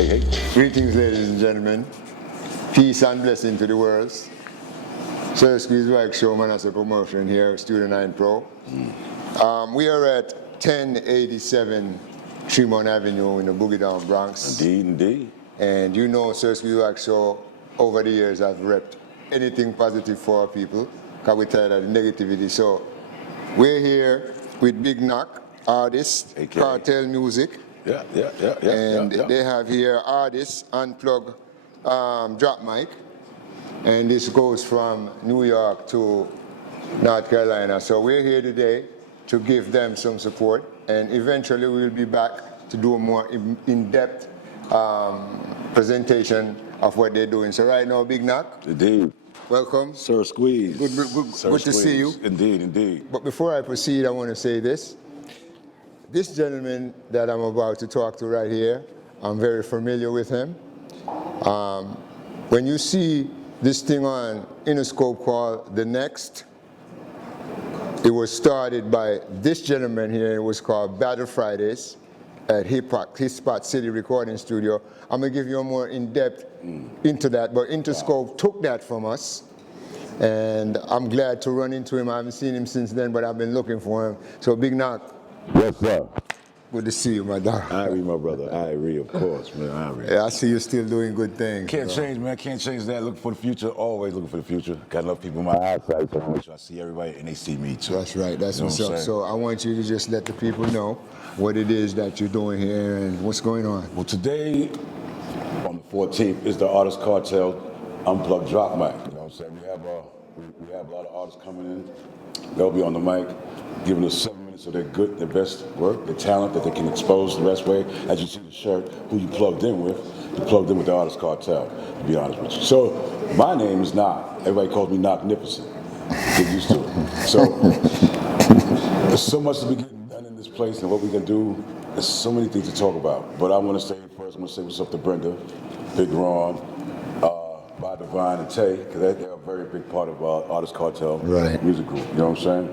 Hey, hey. Greetings, ladies and gentlemen. Peace and blessing to the world. Sir Squeeze Wax Show, Manaseh Promotion here, Studio 9 Pro. We are at 1087 Tremont Avenue in the Boogie Down Bronx. Indeed, indeed. And you know, Sir Squeeze Wax Show, over the years I've repped anything positive for our people, because we're tired of the negativity. So we're here with Big Knock, artist, AKA. Cartel Music. Yeah. And they have here artists, unplug, drop mic. And this goes from New York to North Carolina. So we're here today to give them some support. And eventually we'll be back to do a more in-depth presentation of what they're doing. So right now, Big Knock. Indeed. Welcome. Sir Squeeze. Good to see you. Indeed. But before I proceed, I want to say this. This gentleman that I'm about to talk to right here, I'm very familiar with him. When you see this thing on Interscope called The Next, it was started by this gentleman here. It was called Battle Fridays at Hip Spot City Recording Studio. I'm gonna give you a more in-depth into that, but Interscope took that from us. And I'm glad to run into him. I haven't seen him since then, but I've been looking for him. So Big Knock. Yes, sir. Good to see you, my dog. Irie, my brother. Irie, of course, man. Irie. Yeah, I see you still doing good things. Can't change, man. Can't change that. Looking for the future. Always looking for the future. Got enough people in my eyesight, so I make sure I see everybody and they see me too. That's right. That's You know what's what I'm up. saying? So I want you to just let the people know what it is that you're doing here and what's going on. Well, today, on the 14th, is the Artist Cartel Unplugged Drop Mic. You know what I'm saying? We have a lot of artists coming in. They'll be on the mic, giving us 7 minutes of their good, their best work, their talent that they can expose the best way. As you see the shirt, who you plugged in with, you plugged in with the Artist Cartel, to be honest with you. So, my name is Knock. Everybody calls me Knocknificent. Get used to it. So, there's so much to be getting done in this place and what we can do. There's so many things to talk about. But I want to say first, I'm going to say what's up to Brenda, Big Ron, By Divine and Tay, because they're a very big part of Artist Cartel music group. You know what I'm saying?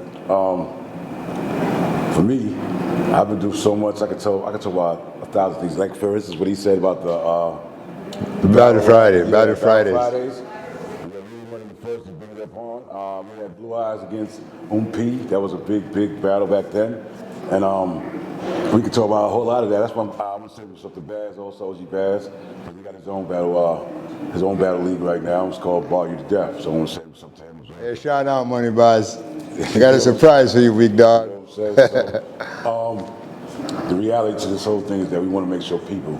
For me, I've been doing so much. I could tell about 1,000 things. Like for instance, what he said about the Battle Fridays. Battle Fridays. We were one of the first to bring it up on. We had Blue Eyes against P. That was a big battle back then. And we could talk about a whole lot of that. That's why I'm gonna say what's up to Baz, also OG Baz. He got his own battle league right now. It's called Bar You to Death. So I want to say what's up to him as well. Hey, shout out, Money Baz. I got a surprise for you, big dog. You know what I'm saying? So, the reality to this whole thing is that we want to make sure people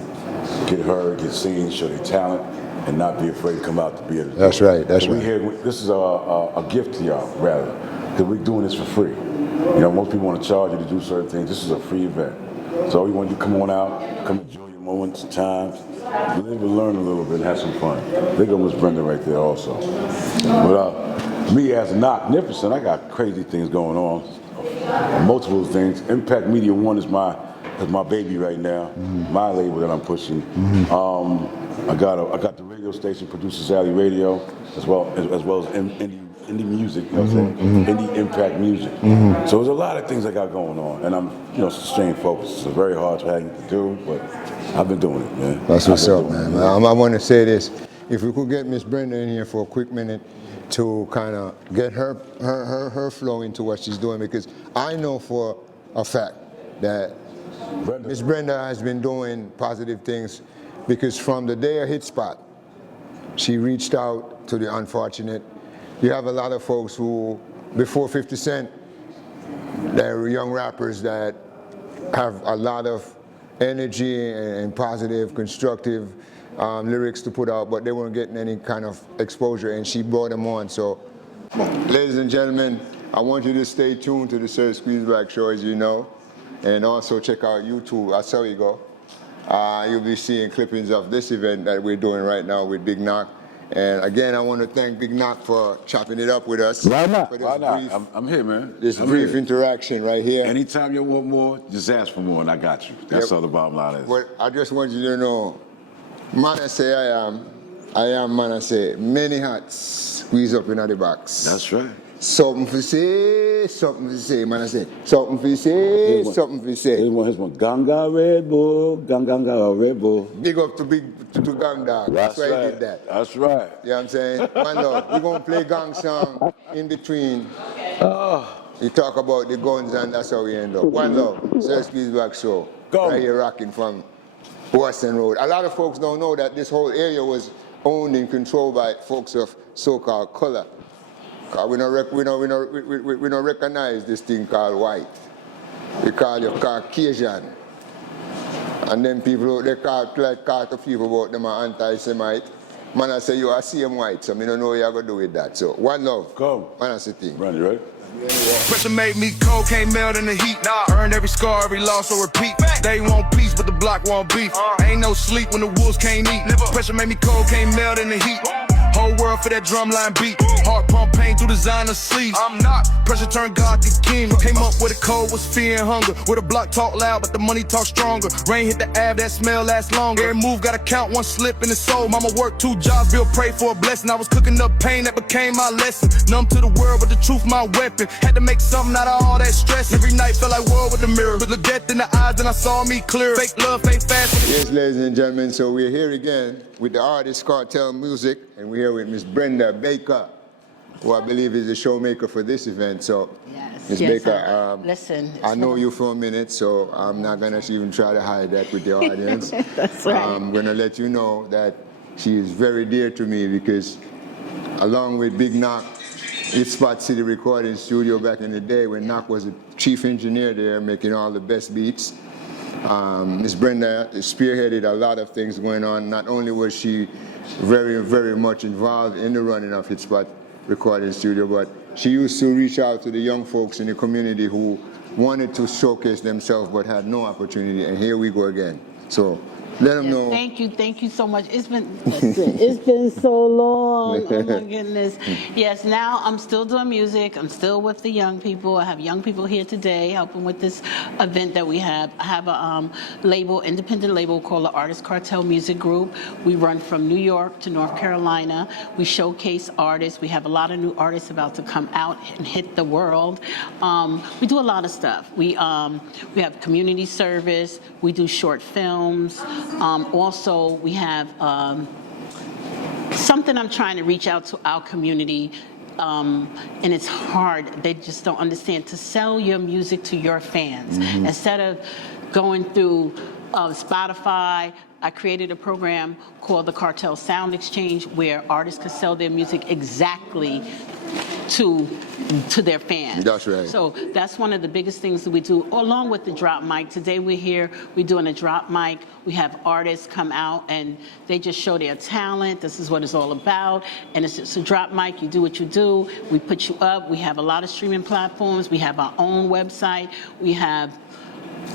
get heard, get seen, show their talent, and not be afraid to come out to be able to do it. That's right. This is a gift to y'all, rather, because we're doing this for free. You know, most people want to charge you to do certain things. This is a free event. So we want you to come on out, come enjoy your moments, times, live and learn a little bit and have some fun. Big up Miss Brenda right there also. But me as a Knocknificent, I got crazy things going on. Multiple things. Impact Media One is my baby right now. My label that I'm pushing. I got the radio station, Producers Alley Radio, as well as indie music, you know what I'm saying? Indie impact music. So there's a lot of things I got going on, and I'm staying focused. It's very hard to do, but I've been doing it, man. That's what's up, man. I want to say this. If we could get Miss Brenda in here for a quick minute to kind of get her flow into what she's doing, because I know for a fact that Miss Brenda has been doing positive things, because from the day of Hit Spot, she reached out to the unfortunate. You have a lot of folks who, before 50 Cent, they're young rappers that have a lot of energy and positive, constructive lyrics to put out, but they weren't getting any kind of exposure, and she brought them on. So, ladies and gentlemen, I want you to stay tuned to the Sir Squeeze Wax Show, as you know, and also check out YouTube. That's how you go. You'll be seeing clippings of this event that we're doing right now with Big Knock. And again, I want to thank Big Knock for chopping it up with us. Why not? For Why not? I'm here, man. This brief interaction right here. Anytime you want more, just ask for more, and I got you. That's all the bottom line is. But I just want you to know, Manaseh I am Manaseh. Many hats squeeze up in the box. That's right. Something for say, man. I say, something for say, something for say. Here's one. Ganga Red Bull, Ganga Red Bull. Big up to Gang Dog. That's why he did that. That's right. You know what I'm saying? One love. We're going to play gang song in between. We talk about the guns and that's how we end up. One love. Search Please Back Show. Go. Right here rocking from Western Road. A lot of folks don't know that this whole area was owned and controlled by folks of so-called color. We don't recognize this thing called white. We call you Caucasian. And then people, they talk to people about them are anti-Semite. Man, I say you are same white, so I don't know what you're going to do with that. So, one love. Go. Man, I say thing. Run, you ready? Pressure made me cold, can't melt in the heat. Earned every scar, every loss, or repeat. They want peace, but the block want beef. Ain't no sleep when the wolves can't eat. Pressure made me cold, can't melt in the heat. Whole world for that drumline beat. Heart pump pain through designer sleeves. I'm not. Pressure turned God to king. Came up with a code, was fear and hunger. With a block talk loud, but the money talk stronger. Rain hit the ab, that smell lasts longer. Every move gotta count, one slip in the soul. Mama worked 2 jobs, Bill prayed for a blessing. I was cooking up pain, that became my lesson. Numb to the world, but the truth my weapon. Had to make something out of all that stress. Every night felt like war with the mirror. With the death in the eyes, then I saw me clear. Fake love, fake fast. Yes, ladies and gentlemen, so we're here again with the artist Cartel Music, and we're here with Miss Brenda Baker, who I believe is the showmaker for this event. So, Yes. Miss Yes, Baker, listen, I know you for a minute, so I'm not going to even try to hide that with the audience. That's right. I'm going to let you know that she is very dear to me because along with Big Knock, it's Spot City Recording Studio back in the day when Knock was the chief engineer there making all the best beats. Miss Brenda spearheaded a lot of things going on. Not only was she very, very much involved in the running of Hit Spot Recording Studio, but she used to reach out to the young folks in the community who wanted to showcase themselves but had no opportunity. And here we go again. So let them know. Thank you so much. It's been so long. Oh my goodness. Yes, now I'm still doing music. I'm still with the young people. I have young people here today helping with this event that we have. I have a label, independent label called the Artist Cartel Music Group. We run from New York to North Carolina. We showcase artists. We have a lot of new artists about to come out and hit the world. We do a lot of stuff. We have community service. We do short films. Also, we have something I'm trying to reach out to our community, and it's hard. They just don't understand to sell your music to your fans. Instead of going through Spotify, I created a program called the Cartel Sound Exchange where artists could sell their music exactly to their fans. That's right. So that's one of the biggest things that we do, along with the drop mic. Today we're here, we're doing a drop mic. We have artists come out and they just show their talent. This is what it's all about. And it's just a drop mic, you do what you do. We put you up. We have a lot of streaming platforms. We have our own website. We have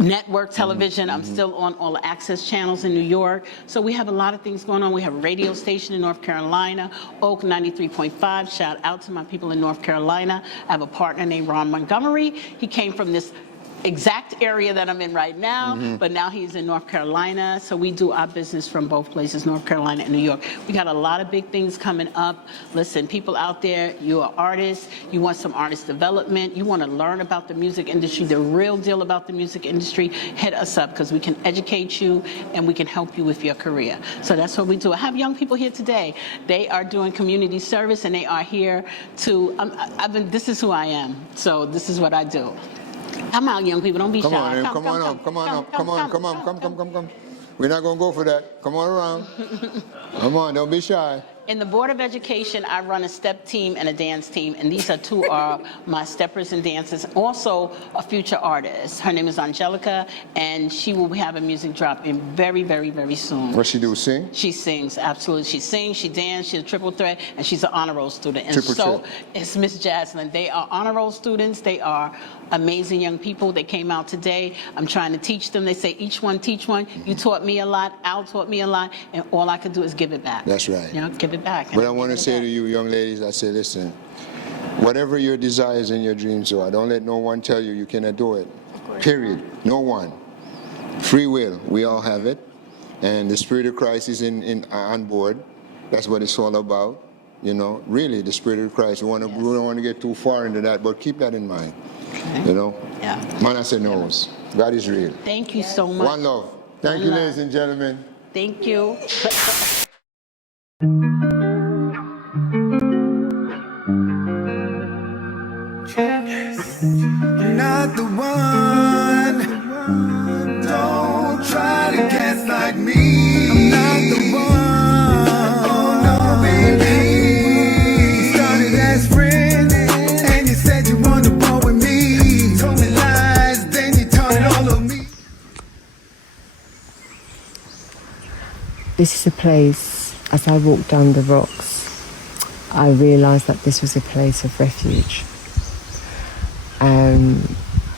network television. I'm still on all the access channels in New York. So we have a lot of things going on. We have a radio station in North Carolina, Oak 93.5. Shout out to my people in North Carolina. I have a partner named Ron Montgomery. He came from this exact area that I'm in right now, but now he's in North Carolina. So we do our business from both places, North Carolina and New York. We got a lot of big things coming up. Listen, people out there, you're an artist, you want some artist development, you want to learn about the music industry, the real deal about the music industry, hit us up because we can educate you and we can help you with your career. So that's what we do. I have young people here today. They are doing community service and they are here to, this is who I am. So this is what I do. Come out, young people. Don't be shy. Come on. We're not going to go for that. Come on around. Come on, don't be shy. In the Board of Education, I run a step team and a dance team, and these are two of my steppers and dancers. Also, a future artist. Her name is Angelica, and she will have a music drop in very, very, very soon. What she do, sing? She sings, absolutely. She sings, she dances, she's a triple threat, and she's an honor roll student. And Triple it's Miss Jaslyn. They are honor roll students. They are amazing young people. They came out today. I'm trying to teach them. They say, each one teach one. You taught me a lot. Al taught me a lot. And all I could do is give it back. That's right. You know, give it back. But I want to say to you, young ladies, I say, listen, whatever your desires and your dreams are, don't let no one tell you you cannot do it. Period. No one. Free will. We all have it. And the Spirit of Christ is on board. That's what it's all about. you know, really the Spirit of Christ. We don't want to get too far into that, but keep that in mind. Okay. You know? Yeah. Manaseh knows. God is real. Thank you so much. One love. Thank you, ladies and gentlemen. Thank you. Not the one. Don't try to gaslight me. I'm not the one. Oh no, baby. We started as friends, and you said you wanted to ball with me. Told me lies, then you taught it all on me. This is a place, as I walked down the rocks, I realised that this was a place of refuge.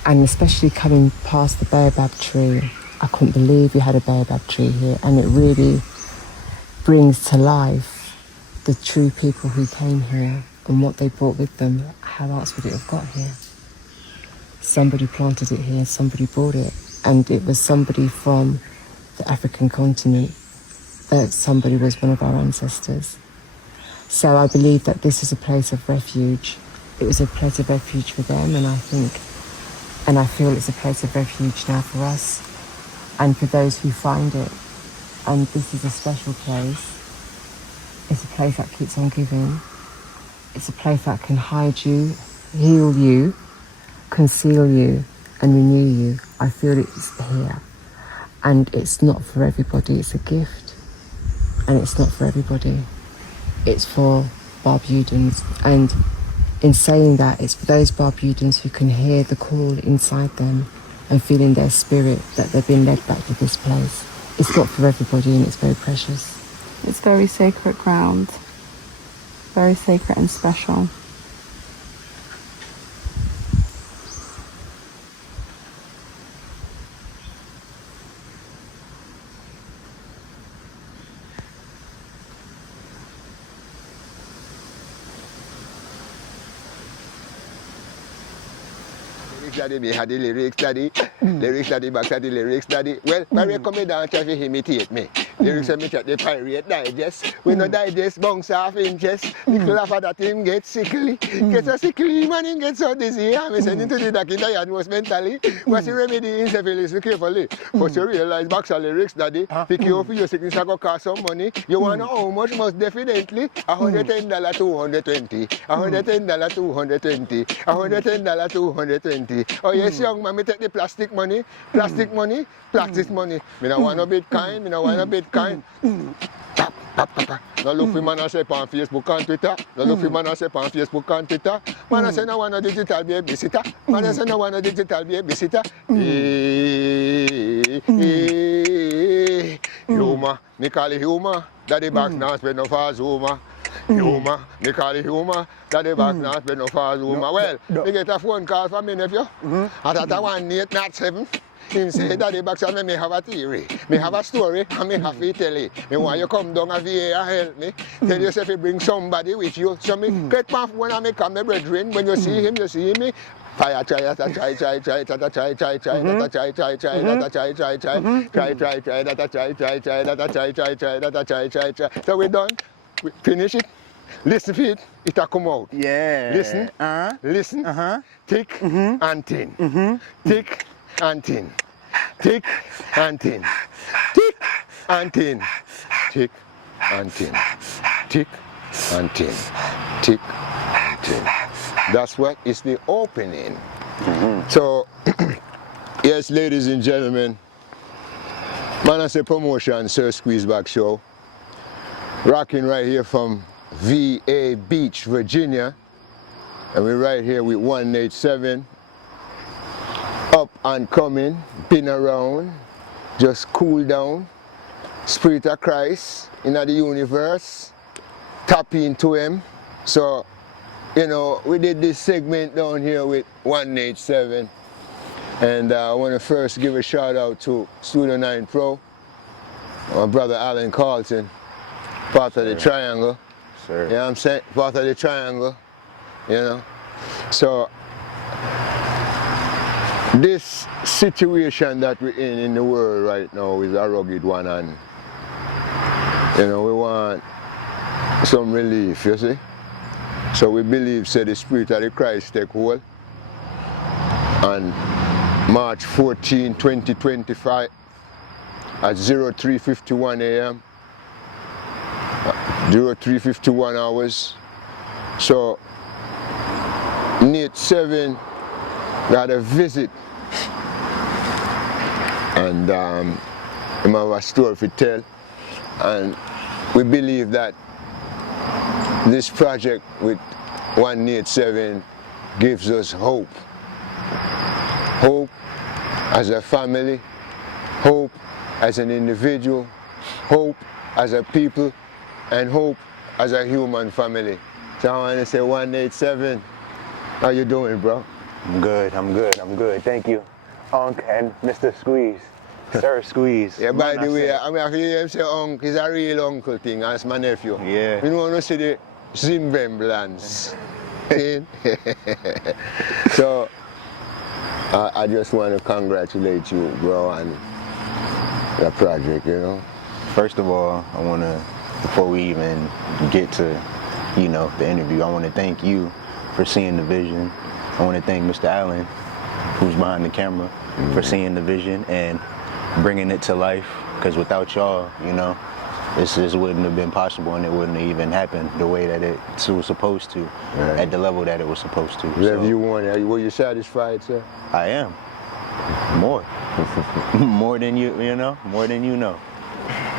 And especially coming past the baobab tree, I couldn't believe we had a baobab tree here, and it really brings to life the true people who came here and what they brought with them. How else would it have got here? Somebody planted it here, somebody brought it, and it was somebody from the African continent, that somebody was one of our ancestors. So I believe that this is a place of refuge. It was a place of refuge for them, and I feel it's a place of refuge now for us and for those who find it. And this is a special place. It's a place that keeps on giving. It's a place that can hide you, heal you, conceal you, and renew you. I feel it's here. And it's not for everybody, it's a gift. And it's not for everybody. It's for Barbudans. And in saying that, it's for those Barbudans who can hear the call inside them and feel in their spirit that they've been led back to this place. It's not for everybody, and it's very precious. It's very sacred ground, very sacred and special. Daddy, me had the lyrics, daddy. Lyrics, daddy, back at the lyrics, daddy. Well, Barry come down try to imitate me. Lyrics me at the pirate digest. We no digest, bounce off interest. Little after that him get sickly. Get so sickly, man, him get so dizzy. I'm sending to the doctor, that was mentally. What's the remedy in syphilis? Carefully. First you realize back to lyrics, daddy. Pick you up for your sickness, I go cost some money. You want to know how much? Most definitely. $110, $220. $110, $220. $110, $220. Oh yes, young man, me take the plastic money, plastic money. Me no want no Bitcoin, me no want no Bitcoin. No look for Manaseh on Facebook and Twitter. No look for Manaseh on Facebook and Twitter. Manaseh no want no digital babysitter. Manaseh no want no digital babysitter. Humor, me call it humor. Daddy box now spend no fast humor. Humor, me call it humor. Daddy box now spend no fast humor. Well, me get a phone call from me nephew. At that 1-8-7. Him say, Daddy box and me have a theory. Me have a story and me have to tell it. Me want you come down and help me. Tell yourself you bring somebody with you. So me get my phone and me come my brethren. When you see him, you see me. Fire try, that a try, that a try, that a try, that a try. So we done. We finish it. Listen for it. It'll come out. Yeah. Listen. Listen. Tick and tin. Tick and tin. Tick and tin. Tick and tin. Tick and tin. Tick and tin. Tick and tin. That's what is the opening. So, yes, ladies and gentlemen, Manaseh Promotions, Sir Squeezeback Show, rocking right here from VA Beach, Virginia, and we're right here with 187, up and coming, been around, just cool down, Spirit of Christ in the universe, tap into him. So, you know, we did this segment down here with 187, and I want to first give a shout out to Studio 9 Pro, my brother Alan Carlton, part of the Triangle. Sure. You know what I'm saying? Part of the Triangle, you know. So, this situation that we're in the world right now is a rugged one, and, you know, we want some relief, you see. So we believe, say, the Spirit of the Christ take hold on March 14, 2025 at 03:51 a.m. 03:51 hours. So Nate 7 got a visit, and he have a story to tell, and we believe that this project with 187 gives us hope. Hope as a family, hope as an individual, hope as a people, and hope as a human family. So I want to say 187, how you doing, bro? I'm good, I'm good. Thank you, Unc and Mr. Squeeze. Sir Squeeze. Yeah, by the way, I mean, I hear him say uncle, he's a real uncle thing, as my nephew. Yeah. You know, I see the resemblance. So, I just want to congratulate you, bro, on the project, you know. First of all, I want to, before we even get to, you know, the interview, I want to thank you for seeing the vision. I want to thank Mr. Allen, who's behind the camera, for seeing the vision and bringing it to life, because without y'all, you know, this wouldn't have been possible, and it wouldn't have even happened the way that it was supposed to, right, at the level that it was supposed to. Whatever you wanted, were you satisfied, sir? I am. More. More than you know, more than you know.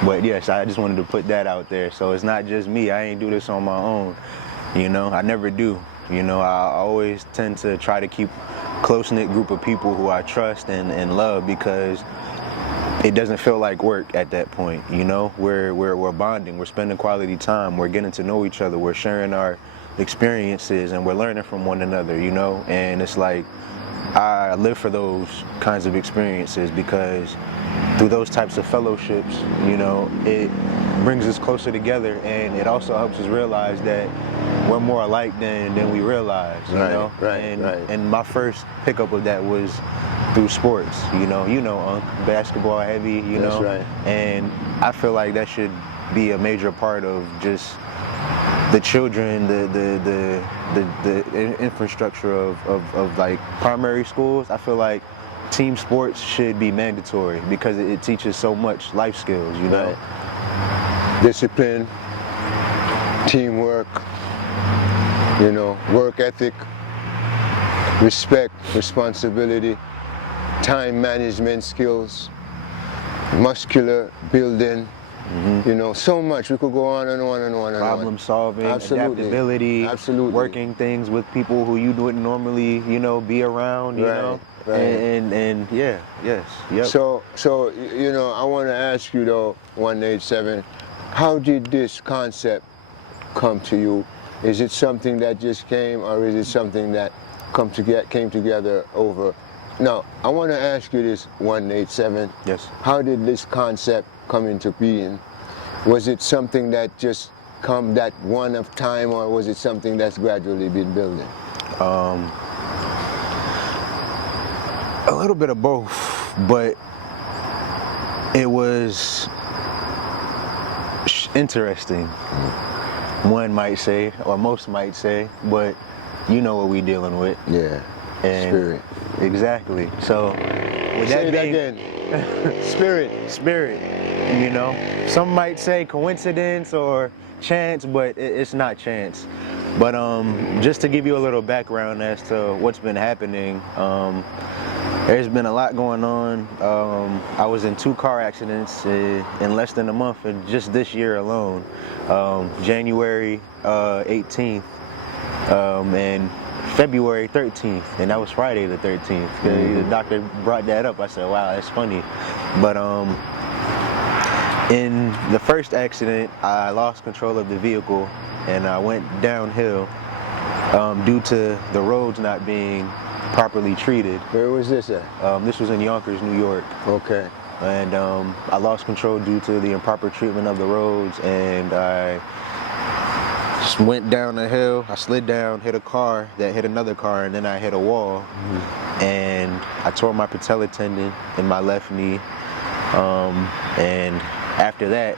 But yes, I just wanted to put that out there. So it's not just me, I ain't do this on my own. You know, I never do. You know, I always tend to try to keep close-knit group of people who I trust and love, because it doesn't feel like work at that point, you know? We're bonding, we're spending quality time, we're getting to know each other, we're sharing our experiences, and we're learning from one another, you know? And it's like, I live for those kinds of experiences, because through those types of fellowships, you know, it brings us closer together, and it also helps us realize that we're more alike than we realize, you know? And my first pickup of that was through sports, you know, basketball heavy, you know, and I feel like that should be a major part of just the children, the infrastructure of like primary schools. I feel like team sports should be mandatory, because it teaches so much life skills, you know. Discipline, teamwork, you know, work ethic, respect, responsibility, time management skills, muscular building, you know, so much. We could go on and on and on and on. Problem solving, absolutely, adaptability, absolutely, working things with people who you wouldn't normally, you know, be around, you know, and yeah, yes, yep. So you know, I want to ask you though, 187, how did this concept come to you? Is it something that just came, or is it something that came together over? Now, I want to ask you this, 187. Yes. How did this concept come into being? Was it something that just come that one of time, or was it something that's gradually been building? A little bit of both, but it was interesting, one might say, or most might say, but you know what we dealing with. Yeah, and spirit. Exactly. So, with Say that being, again. Spirit. You know, some might say coincidence or chance, but it's not chance. But just to give you a little background as to what's been happening, there's been a lot going on. I was in 2 car accidents in less than a month, and just this year alone. January 18th and February 13th, and that was Friday the 13th. The doctor brought that up. I said, wow, that's funny. But in the first accident, I lost control of the vehicle, and I went downhill due to the roads not being properly treated. Where was this at? This was in Yonkers, New York. Okay. And I lost control due to the improper treatment of the roads, and I just went down the hill. I slid down, hit a car that hit another car, and then I hit a wall. And I tore my patella tendon in my left knee. And after that,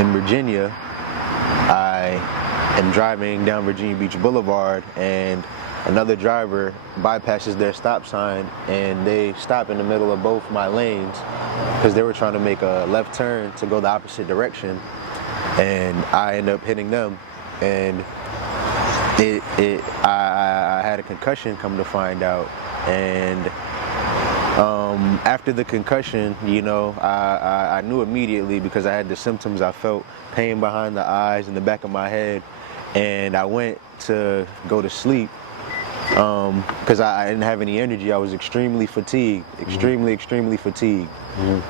in Virginia, I am driving down Virginia Beach Boulevard, and another driver bypasses their stop sign, and they stop in the middle of both my lanes because they were trying to make a left turn to go the opposite direction, and I end up hitting them, and I had a concussion, come to find out, and after the concussion, you know, I knew immediately because I had the symptoms. I felt pain behind the eyes and the back of my head, and I went to go to sleep because I didn't have any energy. I was extremely fatigued, extremely fatigued.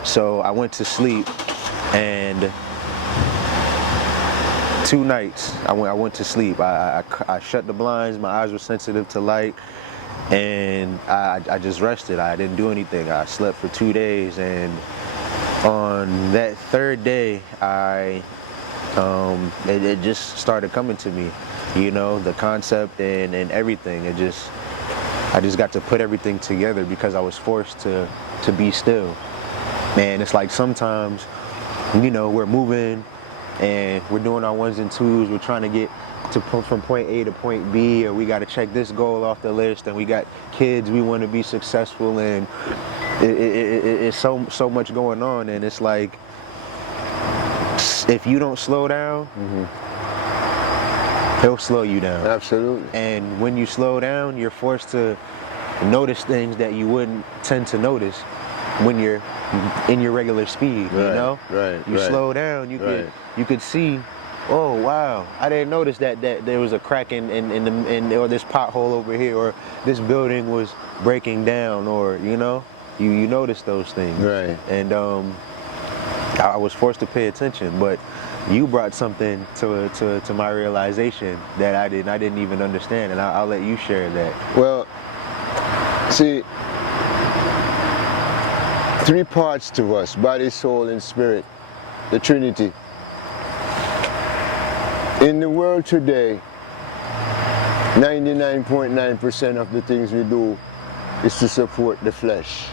So I went to sleep, and 2 nights I went to sleep. I shut the blinds. My eyes were sensitive to light, and I just rested. I didn't do anything. I slept for 2 days, and on that 3rd day, it just started coming to me, you know, the concept and everything. I just got to put everything together because I was forced to be still. And it's like sometimes, you know, we're moving and we're doing our 1s and 2s. We're trying to get from point A to point B, or we got to check this goal off the list, and we got kids we want to be successful, and it's so much going on, and it's like if you don't slow down, he'll slow you down. Absolutely. And when you slow down, you're forced to notice things that you wouldn't tend to notice when you're in your regular speed. Right, you know, right. Slow down, you could see. Oh wow! I didn't notice that there was a crack in or this pothole over here, or this building was breaking down, or you know, you notice those things. Right. And I was forced to pay attention, but you brought something to my realization that I didn't even understand, and I'll let you share that. Well, see, 3 parts to us: body, soul, and spirit. The Trinity. In the world today, 99.9% of the things we do is to support the flesh.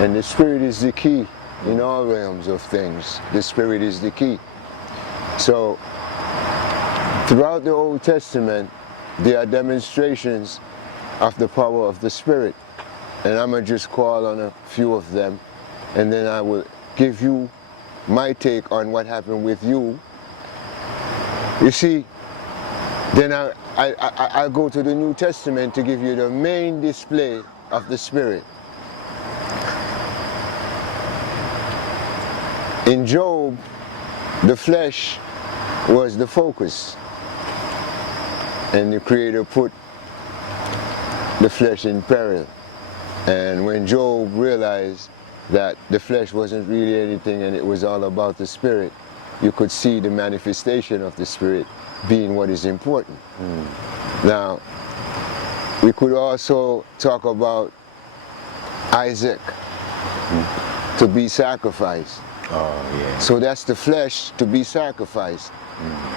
And the spirit is the key in all realms of things. The spirit is the key. So, throughout the Old Testament, there are demonstrations of the power of the spirit. And I'm going to just call on a few of them, and then I will give you my take on what happened with you. You see, then I go to the New Testament to give you the main display of the Spirit. In Job, the flesh was the focus, and the Creator put the flesh in peril. And when Job realized that the flesh wasn't really anything and it was all about the Spirit, you could see the manifestation of the Spirit being what is important. Now, we could also talk about Isaac, to be sacrificed. Oh, yeah. So that's the flesh to be sacrificed.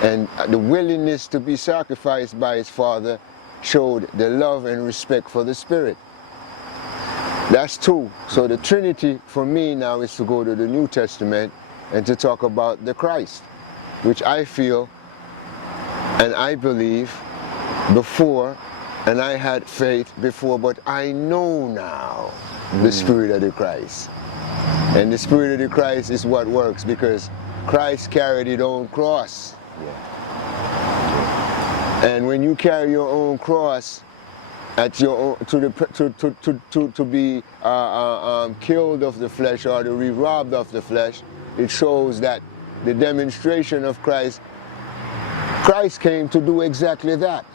And the willingness to be sacrificed by his father showed the love and respect for the Spirit. That's 2. So the Trinity for me now is to go to the New Testament and to talk about the Christ, which I feel and I believe before, and I had faith before, but I know now the Spirit of the Christ. And the Spirit of the Christ is what works, because Christ carried his own cross. And when you carry your own cross, at your own, to be killed of the flesh or to be robbed of the flesh, it shows that the demonstration of Christ came to do exactly that.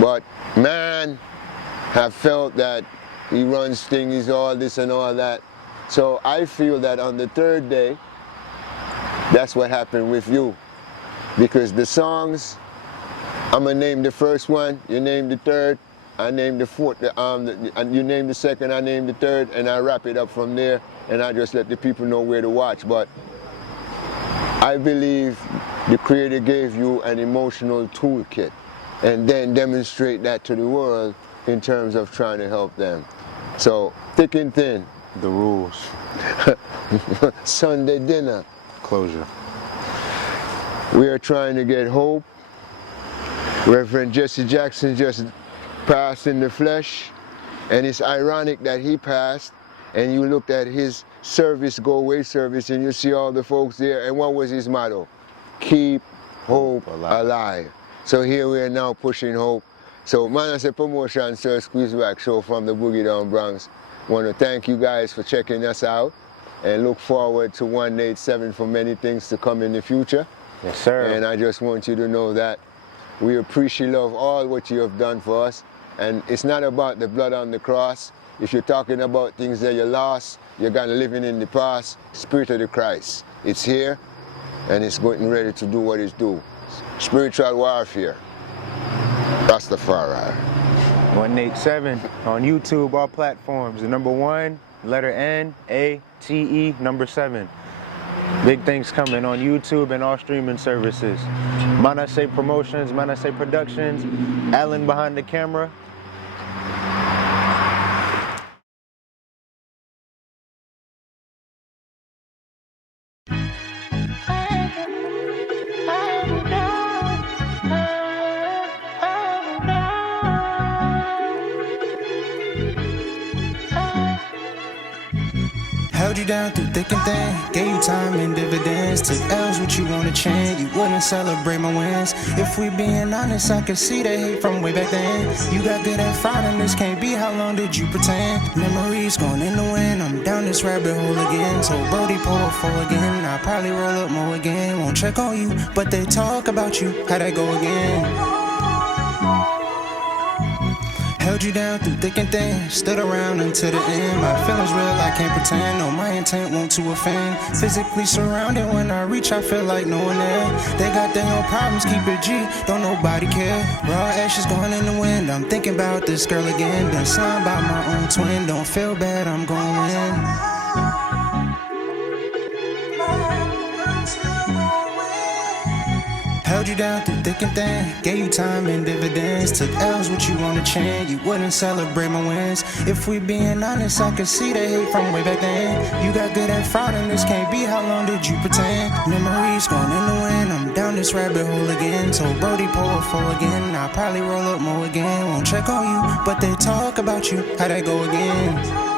But man have felt that he runs things, he's all this and all that. So I feel that on the 3rd day, that's what happened with you. Because the songs, I'm gonna name the first one, you name the 3rd, I name the 4th, and you name the 2nd, I name the 3rd, and I wrap it up from there, and I just let the people know where to watch. But I believe the Creator gave you an emotional toolkit, and then demonstrate that to the world in terms of trying to help them. So, thick and thin. The rules. Sunday dinner. Closure. We are trying to get hope. Reverend Jesse Jackson just passed in the flesh, and it's ironic that he passed, and you looked at his service, go away service, and you see all the folks there, and what was his motto? Keep hope alive. So here we are now pushing hope. So Manaseh Promotions, Sir Squeeze Back Show from the Boogie Down Bronx. Want to thank you guys for checking us out, and look forward to 187 for many things to come in the future. Yes, sir. And I just want you to know that we appreciate love all what you have done for us. And it's not about the blood on the cross. If you're talking about things that you lost, you're gonna living in the past, Spirit of the Christ. It's here, and it's getting ready to do what it's do. Spiritual warfare. Rastafari. 187 on YouTube, all platforms. The number 1, letter N, A, T, E, number 7. Big things coming on YouTube and all streaming services. Manaseh Promotions, Manaseh Productions, Alan behind the camera. Held you down through thick and thin, gave you time and dividends. Took L's what you wanna change, you wouldn't celebrate my wins. If we being honest, I could see the hate from way back then. You got good at fraud and this can't be, how long did you pretend? Memories going in the wind, I'm down this rabbit hole again. So Brody pull up for again, I'll probably roll up more again. Won't check on you, but they talk about you, how'd that go again? Held you down through thick and thin, stood around until the end. My feelings real, I can't pretend. No, my intent won't to offend. Physically surrounded, when I reach, I feel like no one there. They got their own problems, keep it G, don't nobody care. Raw ashes going in the wind, I'm thinking about this girl again. Been signed by my own twin, don't feel bad, I'm going win. Held you down through thick and thin, gave you time and dividends. Took L's what you wanna change, you wouldn't celebrate my wins. If we being honest, I could see the hate from way back then. You got good at fraud and this can't be, how long did you pretend? Memories going in the wind, I'm down this rabbit hole again. So Brody pull up for again, I'll probably roll up more again. Won't check on you, but they talk about you, how'd that go again?